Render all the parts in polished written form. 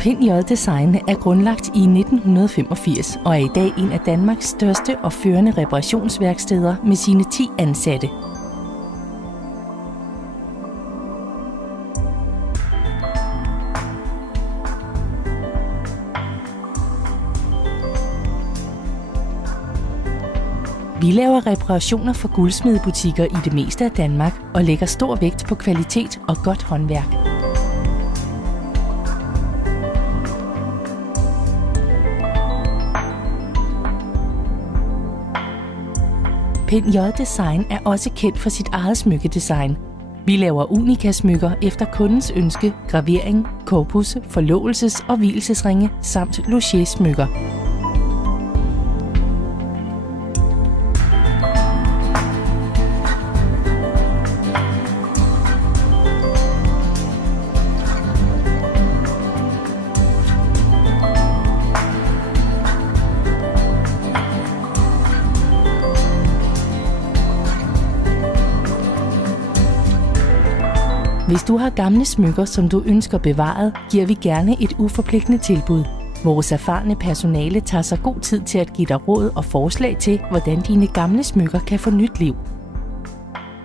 Pind J Design er grundlagt i 1985 og er i dag en af Danmarks største og førende reparationsværksteder med sine 10 ansatte. Vi laver reparationer for guldsmedebutikker i det meste af Danmark og lægger stor vægt på kvalitet og godt håndværk. Pind J Design er også kendt for sit eget smykkedesign. Vi laver unika-smykker efter kundens ønske, gravering, korpus, forlovelses- og vielsesringe samt logé-smykker. Hvis du har gamle smykker, som du ønsker bevaret, giver vi gerne et uforpligtende tilbud. Vores erfarne personale tager sig god tid til at give dig råd og forslag til, hvordan dine gamle smykker kan få nyt liv.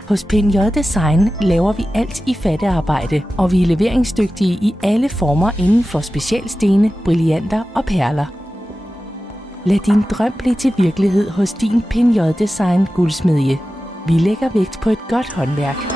Hos Pind J Design laver vi alt i fattearbejde, og vi er leveringsdygtige i alle former inden for specialstene, brillanter og perler. Lad din drøm blive til virkelighed hos din Pind J Design guldsmedie. Vi lægger vægt på et godt håndværk.